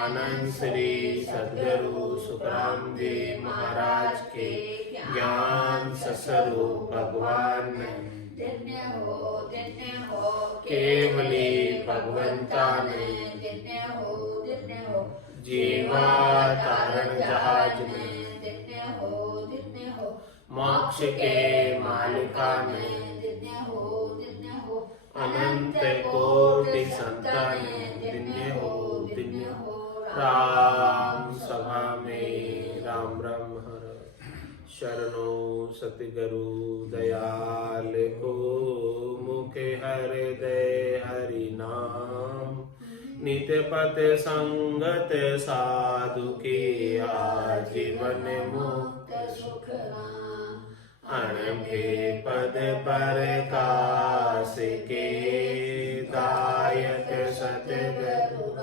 अनंत श्री सद्गुरु सुखराम जी महाराज के ज्ञान सस्वरूप भगवान धन्य हो केवली भगवंता ने धन्य हो जीवा तारण जहाज ने धन्य हो मोक्ष के मालिका ने धन्य हो अनंत कोटि संतान धन्य हो राम सभा में राम राम हर शरणो सतगुरु दयाल को मुखे हृदय हरि नाम नित्य पथ संगत साधु की आजीवन मुक्त सुख राम अनघे पद प्रकाश के दायक सतगुरु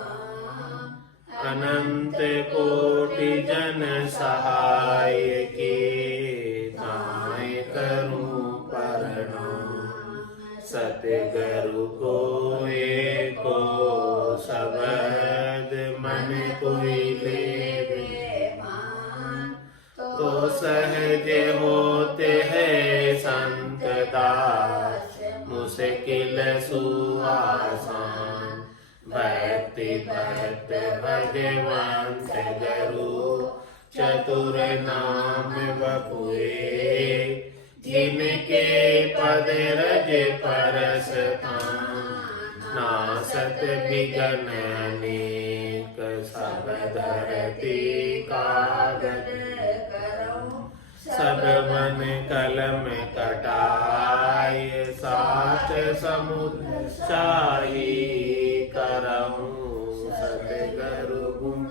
अनंत कोटि जन सहाय के ताय करूं प्रणाम सतगुरु को एको शब्द मन कोई लेवे तो सहज होते हैं संत दास मुश्किल सुआसान भक्ति भक्त भगवंत गुरु चतुर नाम बपुए जिनके पद रज परस नासत विघ्न अनेक सब धरती कागज सब मन कलम कटाय सात समुद्र शाही करऊं सतगुरु गुण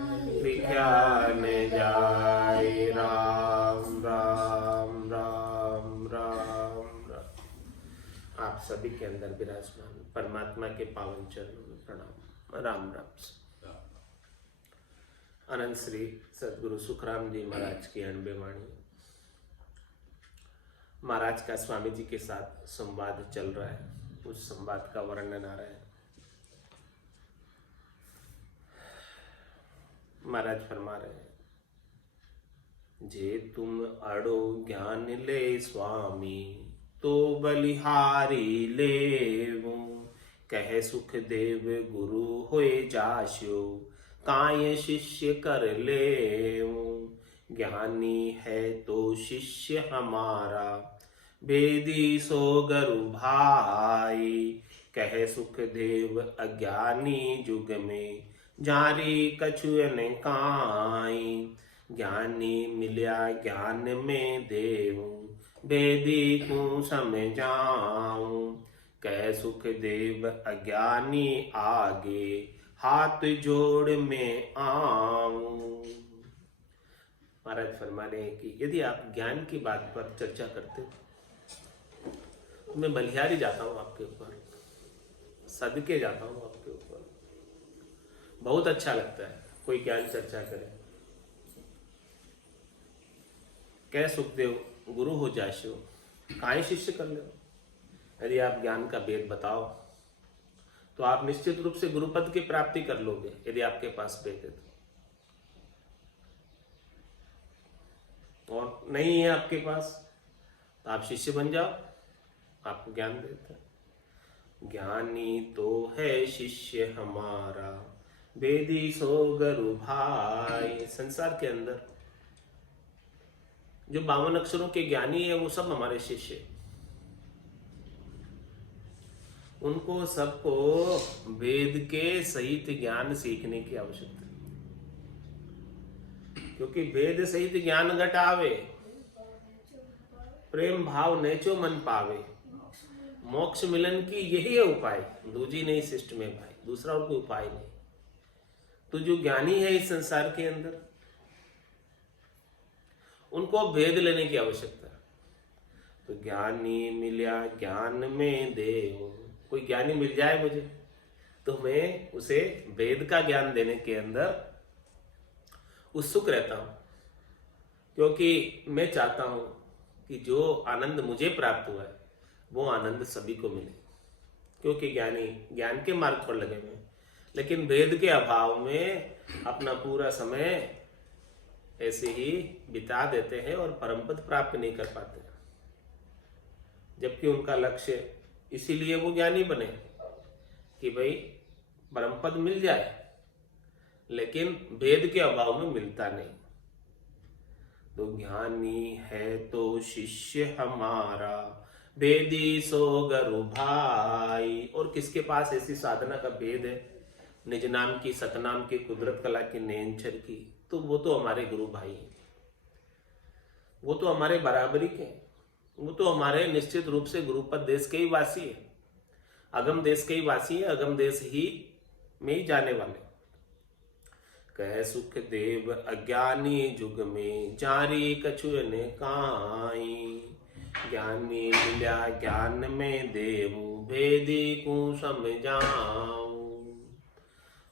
विज्ञान जाय राम राम राम राम राम। आप सभी के अंदर विराजमान परमात्मा के पावन चरणों में प्रणाम राम राम। अनंत श्री सद्गुरु सुखराम जी महाराज की अणबे वाणी। महाराज का स्वामी जी के साथ संवाद चल रहा है, उस संवाद का वर्णन आ रहा है। महाराज फरमा रहे हैं, जे तुम अड़ो ज्ञान ले स्वामी तो बलिहारी लेवो कह सुख देव गुरु होए जास्यो काय शिष्य कर लेवो ज्ञानी है तो शिष्य हमारा वेदी सो गुरु भाई कह सुख देव अज्ञानी जुग में जारी कछुअन काई ज्ञानी मिल्या ज्ञान में देव वेदी को समझाऊं कह सुख देव अज्ञानी आगे हाथ जोड़ में आऊं। महाराज फरमा रहे हैं कि यदि आप ज्ञान की बात पर चर्चा करते हो तो मैं बलिहारी जाता हूं आपके ऊपर, सदके जाता हूं आपके ऊपर। बहुत अच्छा लगता है कोई ज्ञान चर्चा करे। कह सुखदेव गुरु हो जाशो काय शिष्य कर लो। यदि आप ज्ञान का भेद बताओ तो आप निश्चित रूप से गुरुपद की प्राप्ति कर लोगे। यदि आपके पास भेद है तो, और नहीं है आपके पास तो आप शिष्य बन जाओ, आपको ज्ञान देता है। ज्ञानी तो है शिष्य हमारा वेदी सो गुरु भाई। संसार के अंदर जो 52 अक्षरों के ज्ञानी है वो सब हमारे शिष्य हैं। उनको सबको वेद के सहित ज्ञान सीखने की आवश्यकता है, क्योंकि वेद सहित ज्ञान घटावे प्रेम भाव नेचो मन पावे मोक्ष मिलन की यही है उपाय। दूजी नहीं शिष्ट में भाई, दूसरा और कोई उपाय नहीं। तो जो ज्ञानी है इस संसार के अंदर उनको भेद लेने की आवश्यकता है। तो ज्ञानी मिल्या ज्ञान में देव, कोई ज्ञानी मिल जाए मुझे तो मैं उसे वेद का ज्ञान देने के अंदर उत्सुक रहता हूं, क्योंकि मैं चाहता हूं कि जो आनंद मुझे प्राप्त हुआ है वो आनंद सभी को मिले। क्योंकि ज्ञानी ज्ञान के मार्ग पर लगे हुए, लेकिन वेद के अभाव में अपना पूरा समय ऐसे ही बिता देते हैं और परम पद प्राप्त नहीं कर पाते, जबकि उनका लक्ष्य इसीलिए वो ज्ञानी बने कि भाई परम पद मिल जाए, लेकिन भेद के अभाव में मिलता नहीं। तो ज्ञानी है तो शिष्य हमारा, भेदी सो गुरु भाई। और किसके पास ऐसी साधना का भेद है, निज नाम की, सतनाम की, कुदरत कला की, नैनछर की, तो वो तो हमारे गुरु भाई हैं, वो तो हमारे बराबरी के, वो तो हमारे निश्चित रूप से गुरुपद देश के ही वासी है, अगम देश के ही वासी है, अगम देश ही में ही जाने वाले। कह सुख देव अज्ञानी जुग में, जारी कछु ने काई, ज्ञानी मिल्या ज्ञान में देव, भेदी को समझाऊं।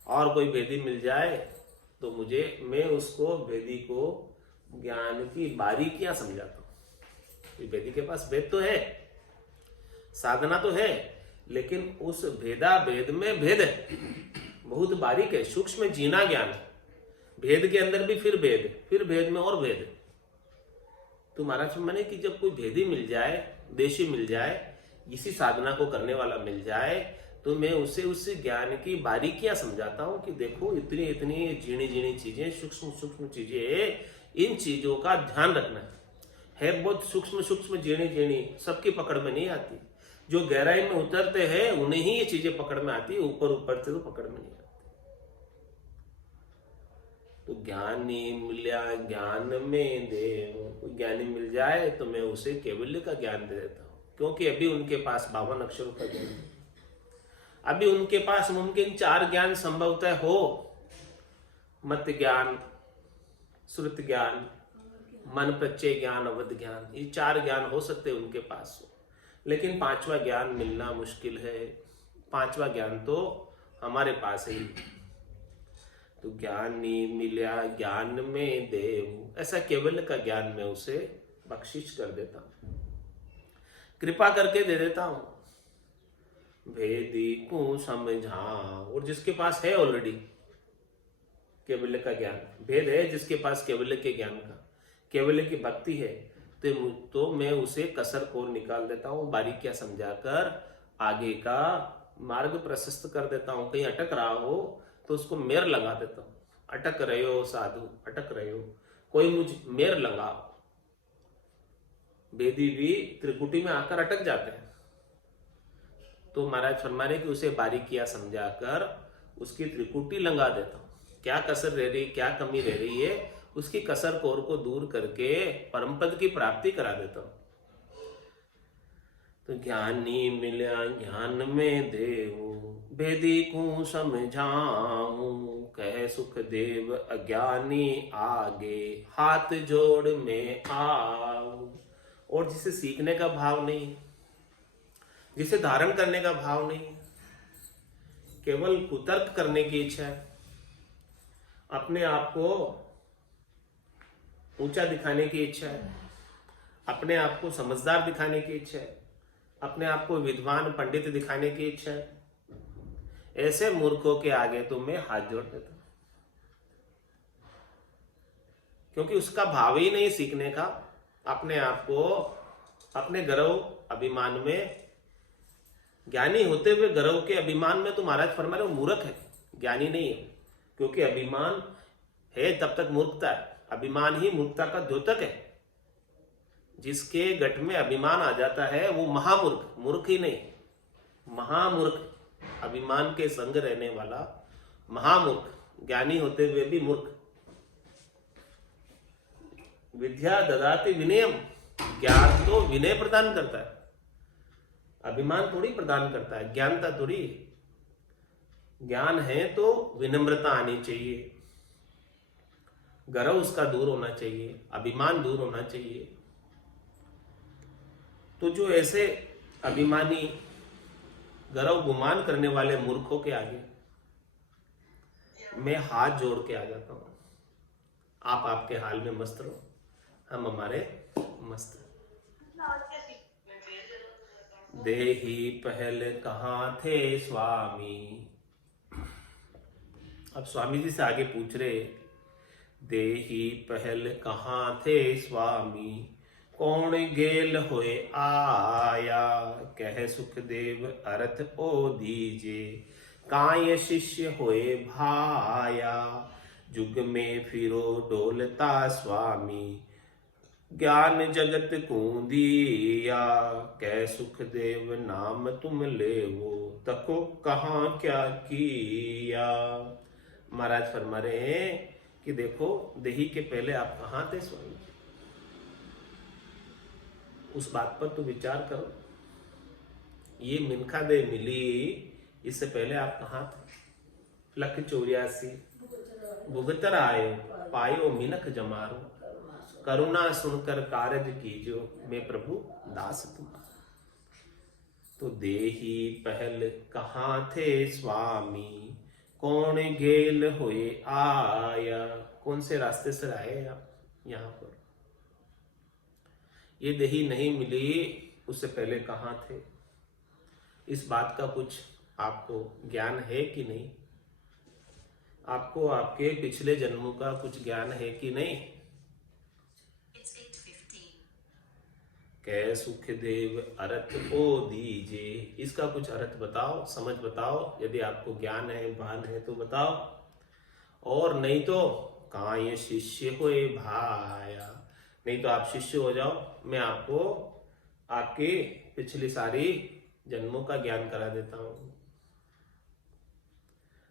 और कोई भेदी मिल जाए तो मैं उसको भेदी को ज्ञान की बारीकियां समझाता हूं। भेदी के पास भेद तो है, साधना तो है, लेकिन उस भेदा भेद में भेद है, बहुत बारीक है, सूक्ष्म जीना ज्ञान है। भेद के अंदर भी फिर भेद में और भेद। तो महाराज माने कि जब कोई भेदी मिल जाए, देशी मिल जाए, इसी साधना को करने वाला मिल जाए, तो मैं उसे उस ज्ञान की बारीकियां समझाता हूं कि देखो इतनी इतनी झीणी चीजें, सूक्ष्म चीजें, इन चीजों का ध्यान रखना है बहुत सूक्ष्म झीणी सबकी पकड़ में नहीं आती। जो गहराई में उतरते हैं उन्हें ही ये चीजें पकड़ में आती है, ऊपर से तो पकड़ में नहीं आती। तो ज्ञानी मिल्या ज्ञान में देव, ज्ञानी मिल जाए तो मैं उसे केवल्य का ज्ञान दे देता हूं, क्योंकि अभी उनके पास 52 अक्षरों का ज्ञान है। अभी उनके पास मुमकिन 4 ज्ञान संभवतः हो, मत ज्ञान, श्रुत ज्ञान, मन प्रत्यय ज्ञान, अवध ज्ञान, ये 4 ज्ञान हो सकते हैं उनके पास, लेकिन 5वां ज्ञान मिलना मुश्किल है। 5वां ज्ञान तो हमारे पास ही। तो ज्ञानी मिल्या ज्ञान में देव, ऐसा केवल का ज्ञान में उसे बख्शिश कर देता हूं, कृपा करके दे देता हूं। भेदी को समझाऊं, और जिसके पास है ऑलरेडी केवल्य का ज्ञान, भेद है जिसके पास केवल्य के ज्ञान का, केवल्य की भक्ति है, तो मैं उसे कसर को निकाल देता हूं, बारीकियां समझाकर आगे का मार्ग प्रशस्त कर देता हूं। कहीं अटक रहा हो तो उसको मेर लगा देता हूं, अटक रहे हो साधु, अटक रहे हो, कोई मुझ मेर लगाओ। भेदी भी त्रिकुटी में आकर अटक जाते हैं, तो महाराज फरमाने कि उसे बारीकियां समझाकर उसकी त्रिकुटी लंगा देता हूं। क्या कसर रह रही, क्या कमी रह रही है, उसकी कसर कोर को दूर करके परम पद की प्राप्ति करा देता हूं। तो ज्ञानी मिल्या ज्ञान में देव, भेदी को समझाऊं, कह सुख देव अज्ञानी आगे, हाथ जोड़ में आओ। और जिसे सीखने का भाव नहीं, जिसे धारण करने का भाव नहीं, केवल कुतर्क करने की इच्छा है, अपने आप को ऊंचा दिखाने की इच्छा है, अपने आप को समझदार दिखाने की इच्छा है, अपने आप को विद्वान पंडित दिखाने की इच्छा है, ऐसे मूर्खों के आगे तो मैं हाथ जोड़ देता हूं, क्योंकि उसका भाव ही नहीं सीखने का। अपने आप को अपने गर्व अभिमान में, ज्ञानी होते हुए गर्व के अभिमान में तो महाराज फरमा रहे वो मूर्ख है, ज्ञानी नहीं है। क्योंकि अभिमान है तब तक मूर्खता है, अभिमान ही मूर्खता का द्योतक है। जिसके गट में अभिमान आ जाता है वो महामूर्ख, मूर्ख ही नहीं, महामूर्ख, अभिमान के संग रहने वाला महामूर्ख, ज्ञानी होते हुए भी मूर्ख। विद्या ददाति विनयम, ज्ञान तो विनय प्रदान करता है, अभिमान थोड़ी प्रदान करता है, ज्ञानता थोड़ी। ज्ञान है तो विनम्रता आनी चाहिए, गर्व उसका दूर होना चाहिए, अभिमान दूर होना चाहिए। तो जो ऐसे अभिमानी गर्व गुमान करने वाले मूर्खों के आगे मैं हाथ जोड़ के आ जाता हूं। आप आपके हाल में मस्त रहो, हम हमारे मस्त। देही पहल कहाँ थे स्वामी, अब स्वामी जी से आगे पूछ रहे, देही पहल कहाँ थे स्वामी, कौन गेल होए आया, कह सुखदेव अर्थ ओ दीजे, काय शिष्य होए भाया, जुग में फिरो डोलता स्वामी, ज्ञान जगत को दिया, कह सुखदेव नाम तुम लेवो, तको कहाँ क्या किया। महाराज फरमा रहे हैं कि देखो, देही के पहले आप कहाँ थे स्वामी, उस बात पर तो विचार करो। ये मिनखा दे मिली, इससे पहले आप कहाँ थे। लख 84 भुगतर आयो, पायो मिनख जमारो, करुणा सुनकर कारज कीजो, मैं प्रभु दास तुम्हारा। तो देही पहल कहाँ थे स्वामी, कौन गेल होए आया, कौन से रास्ते से आए आप यहाँ पर। ये देही नहीं मिली, उससे पहले कहाँ थे, इस बात का कुछ आपको ज्ञान है कि नहीं। आपको आपके पिछले जन्मों का कुछ ज्ञान है कि नहीं। कह सुखदेव अर्थ ओ दीजे, इसका कुछ अर्थ बताओ, समझ बताओ। यदि आपको ज्ञान है, भान है तो बताओ, और नहीं तो काय शिष्य होए भाया, नहीं तो आप शिष्य हो जाओ, मैं आपको आपके पिछली सारी जन्मों का ज्ञान करा देता हूं।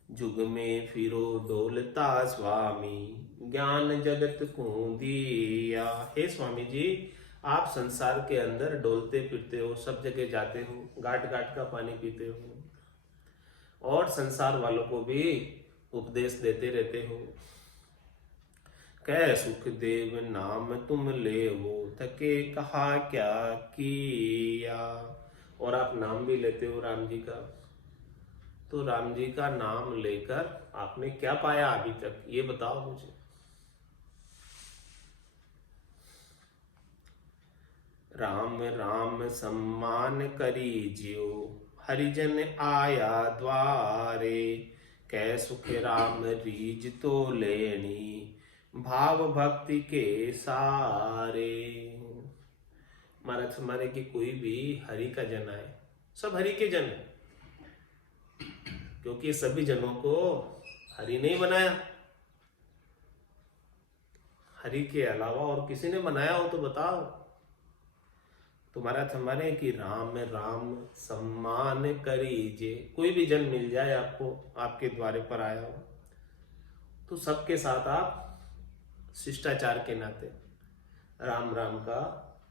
जुग में फिरो डोलता स्वामी, ज्ञान जगत को दिया। हे स्वामी जी, आप संसार के अंदर डोलते फिरते हो, सब जगह जाते हो, घाट घाट का पानी पीते हो, और संसार वालों को भी उपदेश देते रहते हो। कह सुखदेव नाम तुम ले वो, थके कहा क्या किया, और आप नाम भी लेते हो राम जी का। तो राम जी का नाम लेकर आपने क्या पाया अभी तक, ये बताओ मुझे। राम राम सम्मान करी जियो, हरिजन आया द्वारे, कै सुख राम रीज तो लेनी, भाव भक्ति के सारे। महाराज हमारे की कोई भी हरि का जन आए, सब हरि के जन है, क्योंकि सभी जनों को हरि नहीं बनाया। हरि के अलावा और किसी ने बनाया हो तो बताओ। तुम्हारा हमारे कि राम राम सम्मान करीजे, कोई भी जन मिल जाए आपको, आपके द्वारे पर आया हो, तो सबके साथ आप शिष्टाचार के नाते राम राम का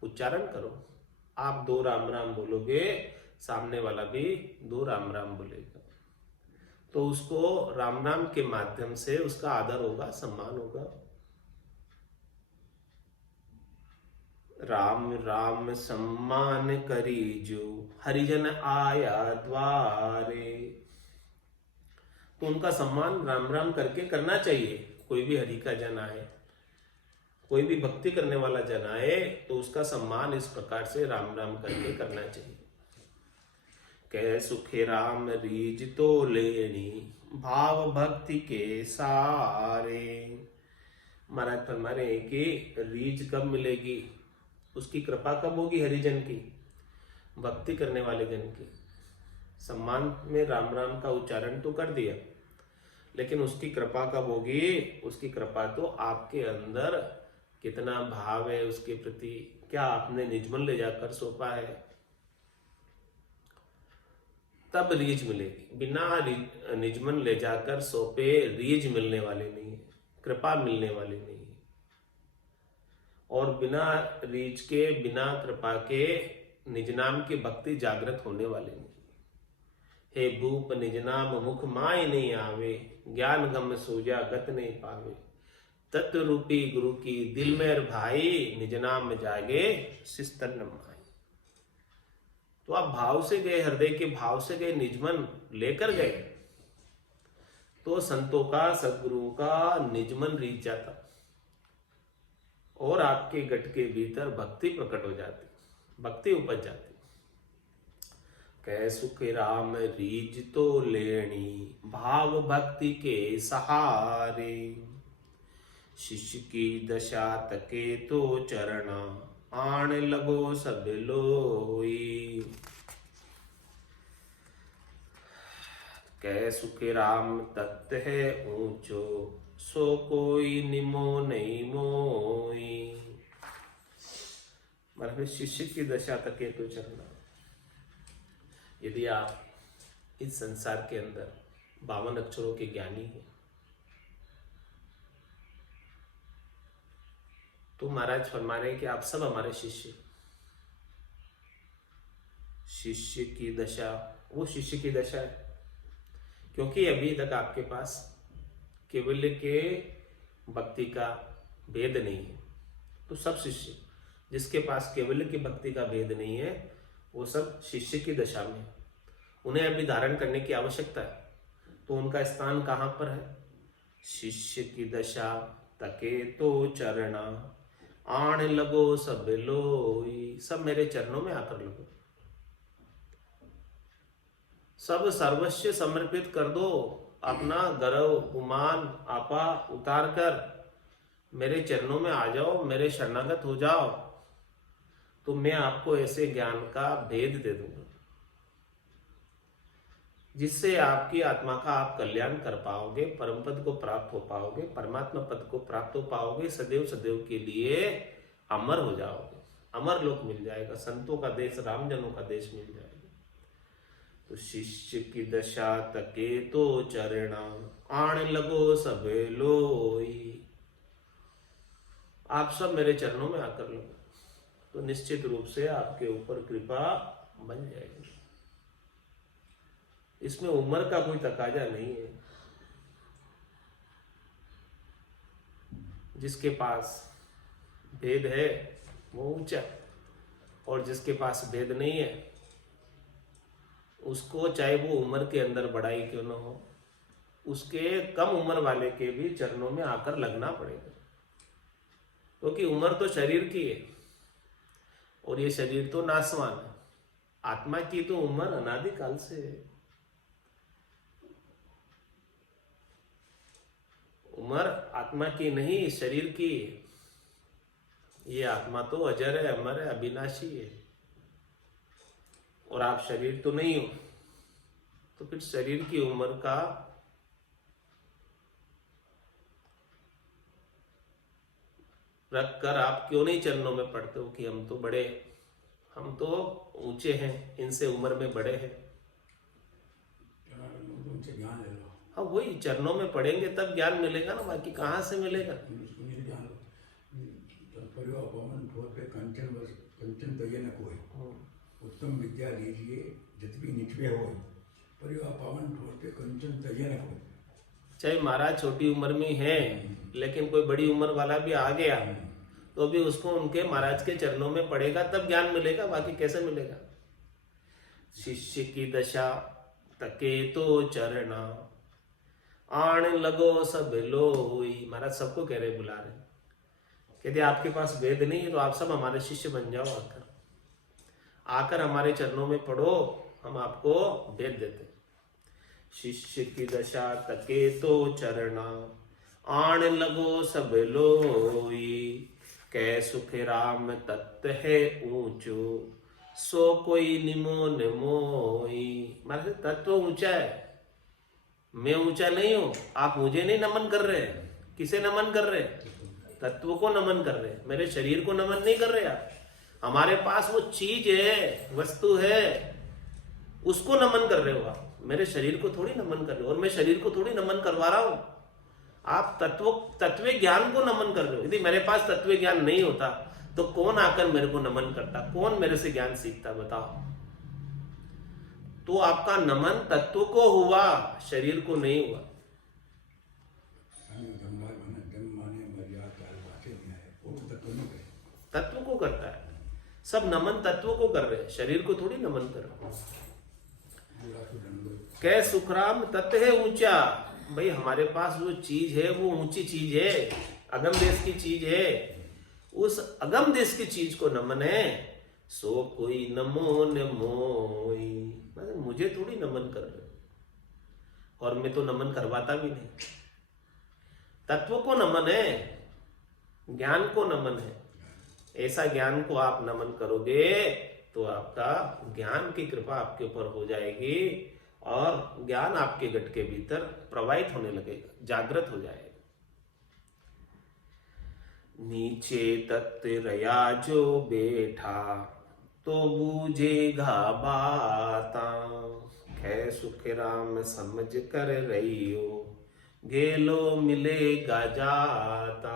उच्चारण करो। आप 2 राम राम बोलोगे, सामने वाला भी 2 राम राम बोलेगा, तो उसको राम राम के माध्यम से उसका आदर होगा, सम्मान होगा। राम राम सम्मान करी जो, हरिजन आया द्वारे। तो उनका सम्मान राम राम करके करना चाहिए। कोई भी हरि का जन आए, कोई भी भक्ति करने वाला जन आए, तो उसका सम्मान इस प्रकार से राम राम करके करना चाहिए। कह सुखे राम रीज तो लेनी, भाव भक्ति के सारे। महाराज फरमा रहे हैं कि रीज कब मिलेगी, उसकी कृपा कब होगी हरिजन की, भक्ति करने वाले जन की। सम्मान में राम राम का उच्चारण तो कर दिया, लेकिन उसकी कृपा कब होगी, उसकी कृपा तो आपके अंदर कितना भाव है उसके प्रति, क्या आपने निजमन ले जाकर सौंपा है, तब रीज मिलेगी। बिना निजमन ले जाकर सौंपे रीज मिलने वाले नहीं है, कृपा मिलने वाली नहीं है। और बिना रीच के, बिना कृपा के निज नाम की भक्ति जागृत होने वाले नहीं। हे भूप निज नाम मुख माय नहीं आवे, ज्ञान गम सूजा गत नहीं पावे, तत्व रूपी गुरु की दिल में भाई, निज नाम जागे शिस्तन माई। तो आप भाव से गए, हृदय के भाव से गए, निजमन लेकर गए, तो संतों का, सदगुरुओं का निजमन रीच जाता, और आपके गट के भीतर भक्ति प्रकट हो जाती, भक्ति उपज जाती। कह सुख राम रीज तो लेनी भाव भक्ति के सहारे। शिष्य की दशा तके तो चरणा आण लगो सब लोई। कह सुख राम तत्व है ऊंचो सो कोई निमो नहीं मोई। मतलब शिष्य की दशा तके तो चरणा। यदि आप इस संसार के अंदर 52 अक्षरों के ज्ञानी हैं तो महाराज फरमा रहे हैं कि आप सब हमारे शिष्य। शिष्य की दशा वो शिष्य की दशा है क्योंकि अभी तक आपके पास केवल्य के भक्ति का भेद नहीं है। तो सब शिष्य जिसके पास केवल्य की भक्ति का भेद नहीं है वो सब शिष्य की दशा में। उन्हें अभी धारण करने की आवश्यकता है तो उनका स्थान कहाँ पर है? शिष्य की दशा तके तो चरणा आण लगो सब लोई। सब मेरे चरणों में आकर लगो, सब सर्वस्व समर्पित कर दो। अपना गर्व गुमान आपा उतार कर मेरे चरणों में आ जाओ, मेरे शरणागत हो जाओ तो मैं आपको ऐसे ज्ञान का भेद दे दूंगा जिससे आपकी आत्मा का आप कल्याण कर पाओगे, परम पद को प्राप्त हो पाओगे, परमात्मा पद को प्राप्त हो पाओगे, सदैव सदैव के लिए अमर हो जाओगे, अमर लोक मिल जाएगा, संतों का देश, रामजनों का देश मिल जाएगा। तो शिष्य की दशा तके तो चरणा आण लगो सब लोई। आप सब मेरे चरणों में आकर लगो तो निश्चित रूप से आपके ऊपर कृपा बन जाएगी। इसमें उम्र का कोई तकाजा नहीं है। जिसके पास भेद है वो ऊंचा और जिसके पास भेद नहीं है उसको चाहे वो उम्र के अंदर बड़ाई क्यों ना हो उसके कम उम्र वाले के भी चरणों में आकर लगना पड़ेगा क्योंकि उम्र तो शरीर की है और ये शरीर तो नासवान है। आत्मा की तो उम्र अनादिकाल से है। उम्र आत्मा की नहीं शरीर की। ये आत्मा तो अजर है, अमर है, अविनाशी है और आप शरीर तो नहीं हो तो फिर शरीर की उम्र का रख कर आप क्यों नहीं चरणों में पड़ते हो कि हम तो बड़े, हम तो ऊंचे हैं, इनसे उम्र में बड़े हैं। हाँ वही चरणों में पड़ेंगे तब ज्ञान मिलेगा ना, बाकी कहाँ से मिलेगा? उत्तम विद्या लीजिए जतवी निचवे हो परिवार पावन ठोर पे कंचन तय न हो। चाहे महाराज छोटी उम्र में है लेकिन कोई बड़ी उम्र वाला भी आ गया तो भी उसको उनके महाराज के चरणों में पड़ेगा तब ज्ञान मिलेगा, बाकी कैसे मिलेगा? शिष्य की दशा तके तो चरणा आण लगो सब लोई। महाराज सबको कह रहे, बुला रहे। यदि आपके पास वेद नहीं है तो आप सब हमारे शिष्य बन जाओ। आकर हमारे चरणों में पढ़ो, हम आपको वेद देते। शिष्य की दशा तके तो चरणा आण लगो सब लोई। कै सुख राम तत्व है ऊंचो सो कोई निमो निमोई। मतलब तत्व ऊंचा है, मैं ऊंचा नहीं हूं। आप मुझे नहीं नमन कर रहे, किसे नमन कर रहे? तत्व को नमन कर रहे, मेरे शरीर को नमन नहीं कर रहे आप। हमारे पास वो चीज है, वस्तु है, उसको नमन कर रहे हो आप। मेरे शरीर को थोड़ी नमन कर रहे हो और मैं शरीर को थोड़ी नमन करवा रहा हूं। आप तत्व ज्ञान को नमन कर रहे हो। यदि मेरे पास तत्व ज्ञान नहीं होता तो कौन आकर मेरे को नमन करता, कौन मेरे से ज्ञान सीखता, बताओ? तो आपका नमन तत्व को हुआ, शरीर को नहीं हुआ। तत्व को करता है, सब नमन तत्व को कर रहे हैं, शरीर को थोड़ी नमन कर रहे हैं। कै सुखराम तत्व है ऊंचा। भाई हमारे पास जो चीज है वो ऊंची चीज है, अगम देश की चीज है। उस अगम देश की चीज को नमन है। सो कोई नमो न मोई। मतलब मुझे थोड़ी नमन कर रहे हो, और मैं तो नमन करवाता भी नहीं। तत्व को नमन है, ज्ञान को नमन है। ऐसा ज्ञान को आप नमन करोगे तो आपका ज्ञान की कृपा आपके ऊपर हो जाएगी, और ज्ञान आपके गट के भीतर प्रवाहित होने लगेगा, जागृत हो जाएगा। नीचे तत्रया जो बैठा, तो बूझेगा बाता। कै सुख राम समझ कर रहियो, गेलो मिलेगा जाता।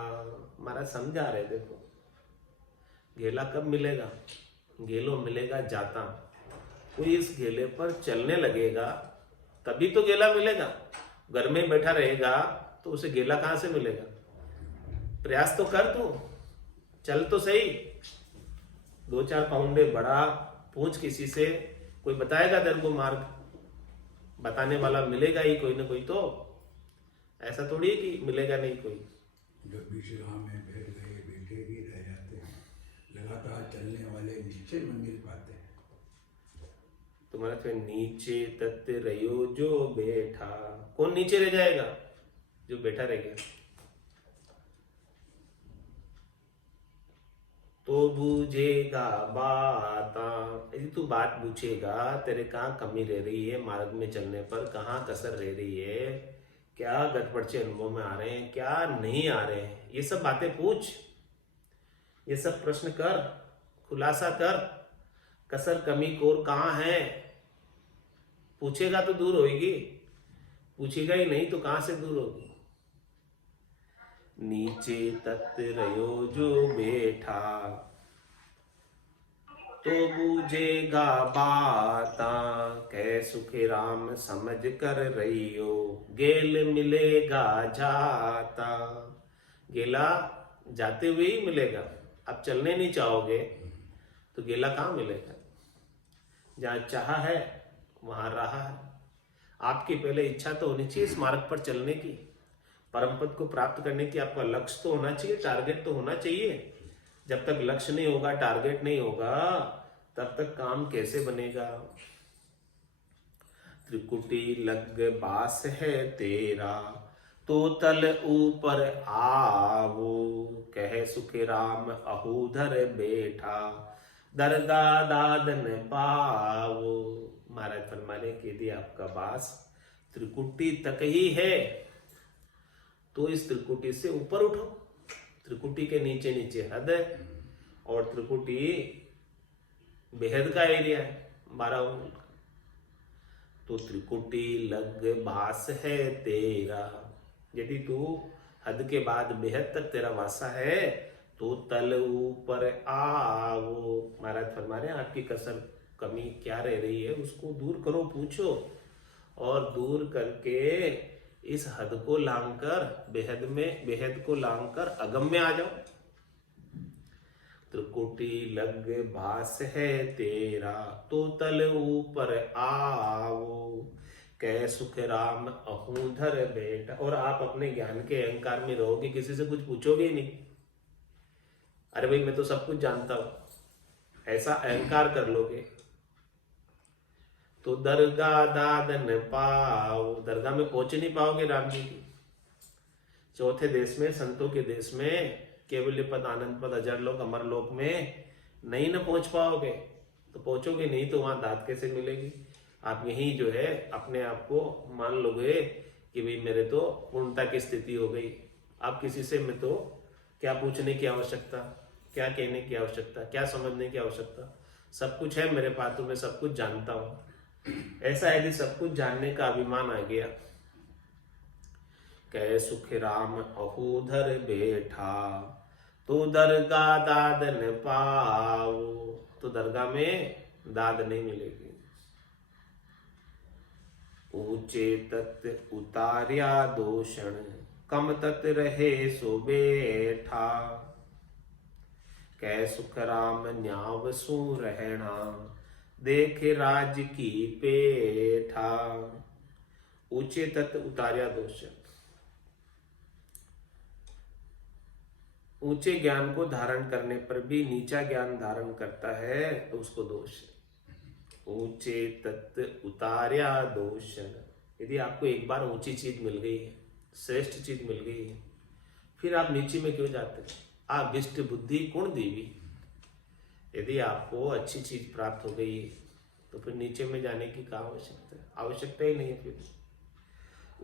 महाराज समझा रहे, देखो गेला कब मिलेगा? गेलो मिलेगा जाता। कोई इस गेले पर चलने लगेगा तभी तो गेला मिलेगा। घर में बैठा रहेगा तो उसे गेला कहां से मिलेगा? प्रयास तो कर, तू चल तो सही, 2-4 पाउंडे बड़ा पूछ किसी से, कोई बताएगा तेरे को मार्ग, बताने वाला मिलेगा ही कोई ना कोई। तो ऐसा थोड़ी है कि मिलेगा नहीं कोई। जब विश्राम में बैठ गए बैठे भी रह जाते हैं, लगातार चलने वाले निश्चय मंजिल पाते हैं। तुम्हारा तो नीचे तत्व रहो जो बैठा। कौन नीचे रह जाएगा? जो बैठा रह गया। तो बूझेगा बाता। यदि तू बात पूछेगा, तेरे कहाँ कमी रह रही है मार्ग में चलने पर, कहाँ कसर रह रही है, क्या गड़बड़चे अनुभव में आ रहे हैं, क्या नहीं आ रहे हैं, ये सब बातें पूछ, ये सब प्रश्न कर, खुलासा कर। कसर कमी कोर कहाँ है? पूछेगा तो दूर होगी, पूछेगा ही नहीं तो कहां से दूर होगी? नीचे तत् रहो जो बैठा, तो बूझेगा बाता। कै सुख राम समझ कर रहियो, गेल मिलेगा जाता। गेला जाते हुए ही मिलेगा। अब चलने नहीं चाहोगे तो गेला कहाँ मिलेगा? जहाँ चाह है वहां रहा है। आपकी पहले इच्छा तो होनी चाहिए इस मार्ग पर चलने की, परम पद को प्राप्त करने की। आपका लक्ष्य तो होना चाहिए, टारगेट तो होना चाहिए। जब तक लक्ष्य नहीं होगा, टारगेट नहीं होगा, तब तक काम कैसे बनेगा? त्रिकुटी लग बास है तेरा, तो तल ऊपर आवो। कह सुख राम अहूधर बैठा, दरगाह दादन पावो। महाराज फरमाने के यदि आपका बास त्रिकुटी तक ही है तो इस त्रिकुटी से ऊपर उठो। त्रिकुटी के नीचे नीचे हद है, और त्रिकुटी बेहद का एरिया है, 12 उंगल का। तो त्रिकुटी लग बास है तेरा, यदि तू हद के बाद बेहद तक तेरा वासा है तो तल ऊपर आओ। महाराज फरमा रहे हैं आपकी कसर कमी क्या रह रही है उसको दूर करो, पूछो, और दूर करके इस हद को लांघकर बेहद को लांघकर अगम में आ जाओ। त्रिकुटी लग भास है तेरा, तो तल ऊपर आओ। कै सुख राम अहूधर बैठा। और आप अपने ज्ञान के अहंकार में रहोगे, किसी से कुछ पूछोगे ही नहीं। अरे भाई मैं तो सब कुछ जानता हूं, ऐसा अहंकार कर लोगे तो दरगाह दादन पाओ। दरगाह में पहुंच नहीं पाओगे राम जी की। चौथे देश में, संतों के देश में, केवल्य पद, आनंद पद, अजर लोक, अमर लोक में नहीं न पहुंच पाओगे। तो पहुंचोगे नहीं तो वहां दात कैसे मिलेगी? आप यहीं जो है अपने आप को मान लोगे कि भाई मेरे तो पूर्णता की स्थिति हो गई। आप किसी से मैं तो क्या पूछने की आवश्यकता, क्या कहने की आवश्यकता, क्या समझने की आवश्यकता? सब कुछ है मेरे पास, तो मैं सब कुछ जानता हूं। ऐसा यदि सब कुछ जानने का अभिमान आ गया, कै सुख राम अहूधर बैठा, तो दरगाह दादन पाओ। तो दरगाह में दाद नहीं मिलेगी। ऊंचे तत् उतार्या दोषण, कम तत् रहे सो बैठा। कै सुख राम न्याव सु रहना, देख राज की पेठा। ऊंचे तत् उतार्या दोषण, ऊंचे ज्ञान को धारण करने पर भी नीचा ज्ञान धारण करता है तो उसको दोष है। ऊंचे तत्व उतार्या दोषण। यदि आपको एक बार ऊंची चीज मिल गई है, श्रेष्ठ चीज मिल गई है, फिर आप नीचे में क्यों जाते हैं? आप विष्ट बुद्धि गुण दीवी। यदि आपको अच्छी चीज प्राप्त हो गई है तो फिर नीचे में जाने की क्या आवश्यकता है? आवश्यकता ही नहीं है। फिर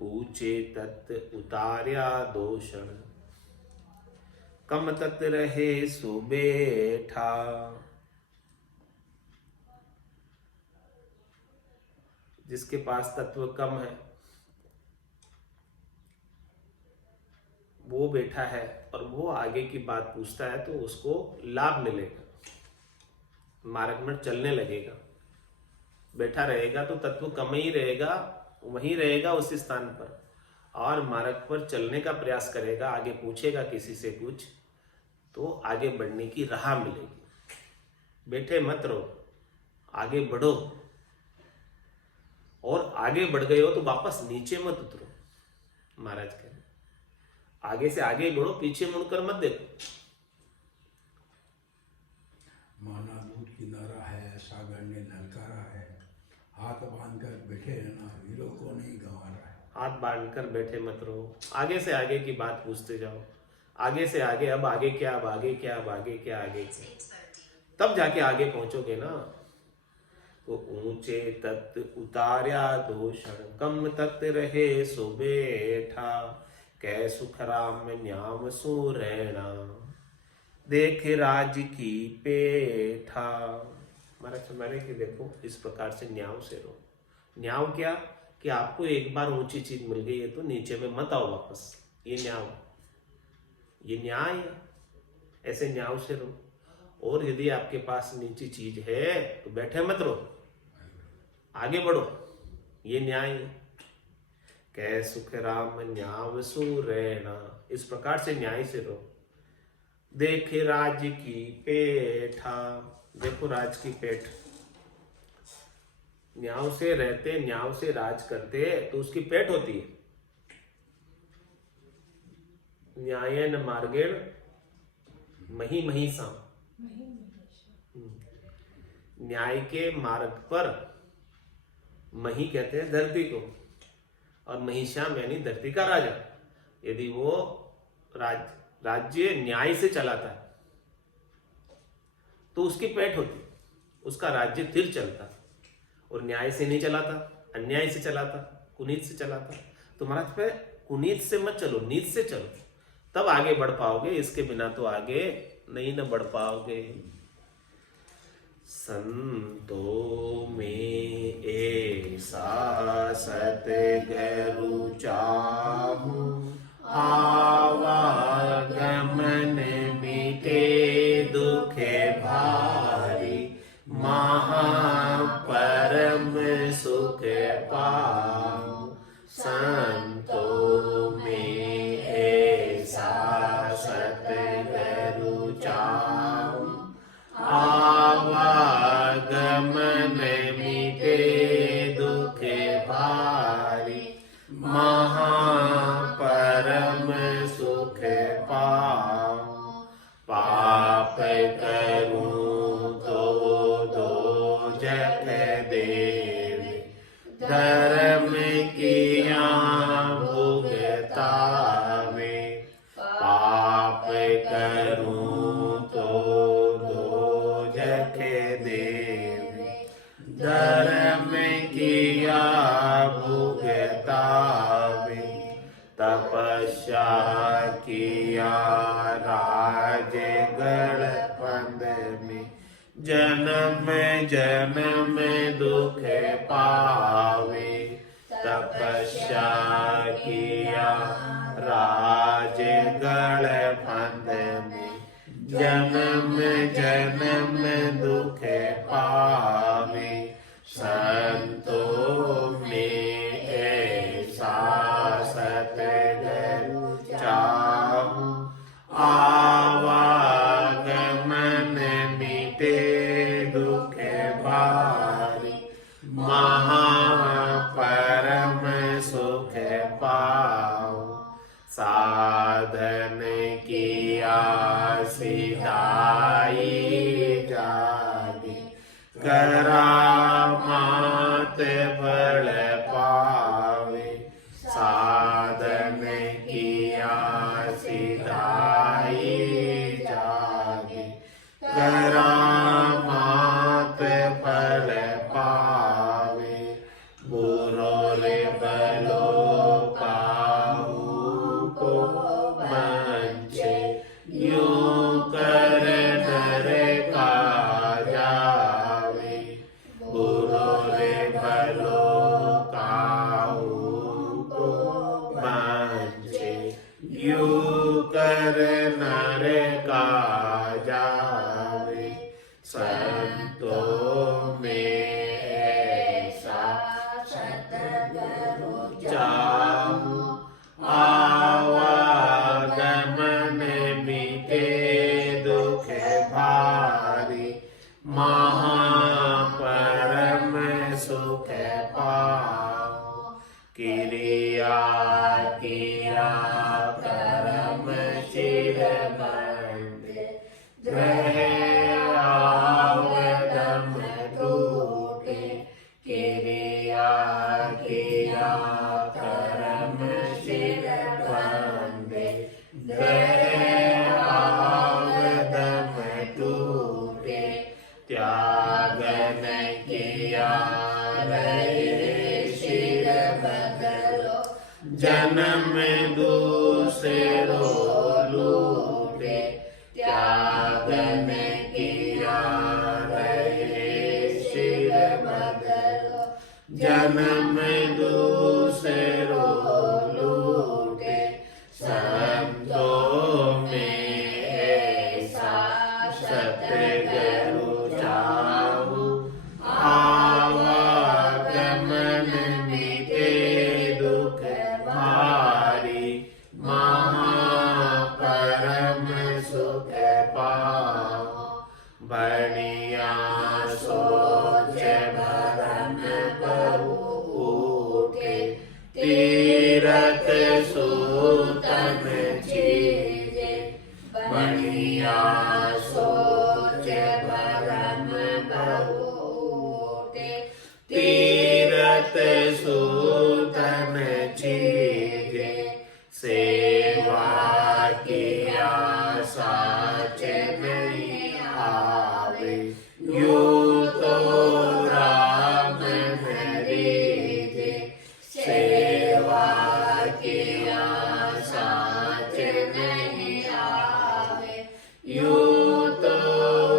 ऊंचे तत्व उतार्या दोषण, कम तत्व रहे सो बैठा। जिसके पास तत्व कम है वो बैठा है और वो आगे की बात पूछता है तो उसको लाभ मिलेगा, मार्ग में चलने लगेगा। बैठा रहेगा तो तत्व कम ही रहेगा, वहीं रहेगा उस स्थान पर, और मार्ग पर चलने का प्रयास करेगा, आगे पूछेगा किसी से कुछ तो आगे बढ़ने की राह मिलेगी। बैठे मत रहो, आगे बढ़ो, और आगे बढ़ गए हो तो वापस नीचे मत उतरो। महाराज कह रहे आगे से आगे बढ़ो, पीछे मुड़कर मत देखो। माना दूध किनारा है, सागर ने ललकारा है, हाथ बांधकर बैठे रहना वीरों को नहीं गंवारा है। हाथ बांधकर बैठे मत रहो, आगे से आगे की बात पूछते जाओ, आगे से आगे, अब आगे क्या, अब आगे क्या, अब आगे क्या, आगे क्या, तब जाके आगे पहुंचोगे ना। तो ऊंचे तत्व उतार्या दोषण, कम तत्व रहे सो बैठा। कै सुख राम न्याम सुरैना, देख राज की पेठा। महाराज हमारे कि देखो इस प्रकार से न्याव से रहो। न्याव क्या कि आपको एक बार ऊंची चीज मिल गई है तो नीचे में मत आओ वापस। ये न्याव, ये न्याय है। ऐसे न्याव से रहो। और यदि आपके पास नीची चीज है तो बैठे मत रहो, आगे बढ़ो। ये न्याय है। कै सुख राम न्याव सुरैना, इस प्रकार से न्याय से रहो। देख राज की पेठा, देखो राज की पेठ। न्याव से रहते, न्याव से राज करते तो उसकी पेठ होती है। न्यायन मार्गेण मही महिषा, न्याय के मार्ग पर मही कहते हैं धरती को, और महिषाम यानी धरती का राजा। यदि वो राज्य न्याय से चलाता है तो उसकी पेठ होती, उसका राज्य स्थिर चलता। और न्याय से नहीं चलाता, अन्याय से चलाता, कुनीत से चलाता। तो महाराज पे कुनीत से मत चलो, नीत से चलो, तब आगे बढ़ पाओगे। इसके बिना तो आगे नहीं न बढ़ पाओगे। संतों में ऐसा सतगुरु चाहूं, आवागमन मिटे दुख भारी, महापरम सुख पाऊं। संतों में ऐसा सतगुरु चाहूं, आवागमन मिटे दुख भारी, महापरम सुख पाऊं। पाप करूं तो दोजख देवे, धर्म किया भुगतावे। पाप करूं तो दोजख देवे, धर्म किया भुगतावे। तपस्या किया राजगढ़ पंद में, जन्म जन्म दुख पावे। तपस्या किया राजगढ़ पंद में, जन्म जन्म दुख पावे। संतों में ऐसा सतगुरु चाहूं, आवागमन मिटे दुख भारी, महापरम सुख पाऊं। साधन किया सिधाई जागे करामात बल पावे साधन किया सिधाई जागे करामात बल पावे बुरो रे बलो काहू को मंचे यूं कर नर का जावे बुरो रे बलो काहू को मंचे यूं कर नर का जावे संतों में ऐसा सतगुरु जाऊं आवागमन मिटे दुख भारी महापरम सुख पाओ क्रिया किया कर्म चिर बंद ग्रह आवदम टूटे क्रिया किया कर्म चिर बंद ग्रह आवदम टूटे त्यागन किया रहे शिर बदलो जन्म दूसरो लूटे त्यागन किया रहे शिर बदलो जन्म दूसरो लूटे संतों में ऐसा सतगुरु चाहूं आवागमन मिटे दुख भारी महापरम सुख पाओ बढ़िया सोच भरम बहु उठे तीरथ सूतन चीजे बढ़िया सोच भरम बहु उठे तीरथ सूतन चीजे सेवा किया साच नहीं आवे यूं तो राम हरिजे सेवा किया साच नहीं आवे यूं तो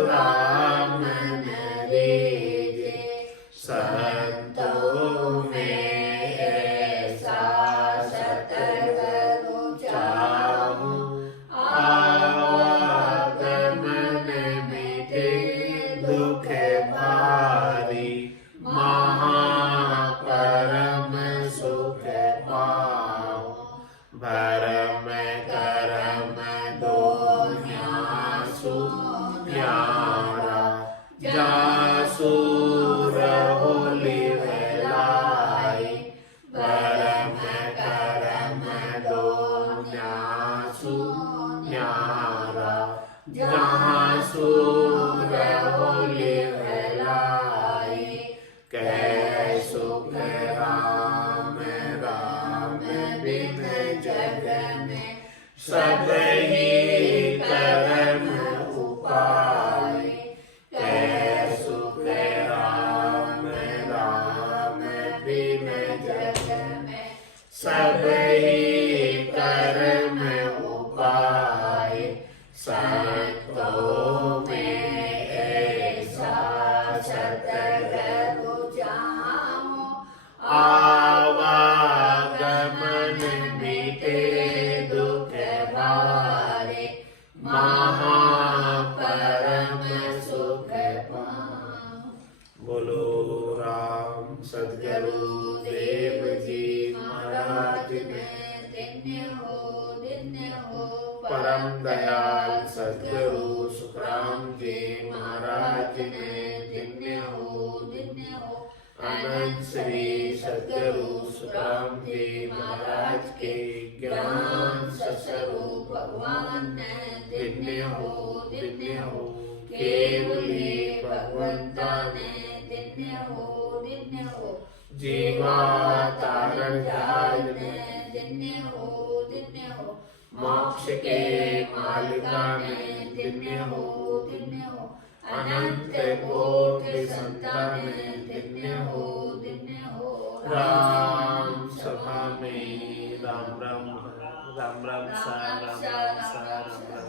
राम हरिजे संतों में ऐसा सतगुरु चाहूं आवागमन मिटे दुख भारी महापरम सुख पाओ भरम करम दोन्यासु न्यारा जासूर होली वेलाई भरम करम दोन्यासु न्यारा जहाँ सूर होली वेलाई कह सुख राम राम बिन जग में सब ही कर्म उपाय कह सुख राम राम बिन जग में सब ही कर्म उपाय संतों में ऐसा सतगुरु चाहूं आवागमन मिटे दुख भारे महापरम सुख पाओ बोलो राम सद्गुरु देव जी महाराज ने धन्य हो परम दयाल सद्गुरु सुखराम जी महाराज ने धन्य हो अनंत श्री सद्गुरु सुखराम जी महाराज के ज्ञान स्वरूप भगवान ने धन्य हो केवल हे भगवंताने धन्य हो जीवा तारण ध्यान धन्य हो मोक्ष के मालिकाने धन्य हो अनंत कोटि संताने धन्य हो राम सभा में राम राम सा राम राम सा राम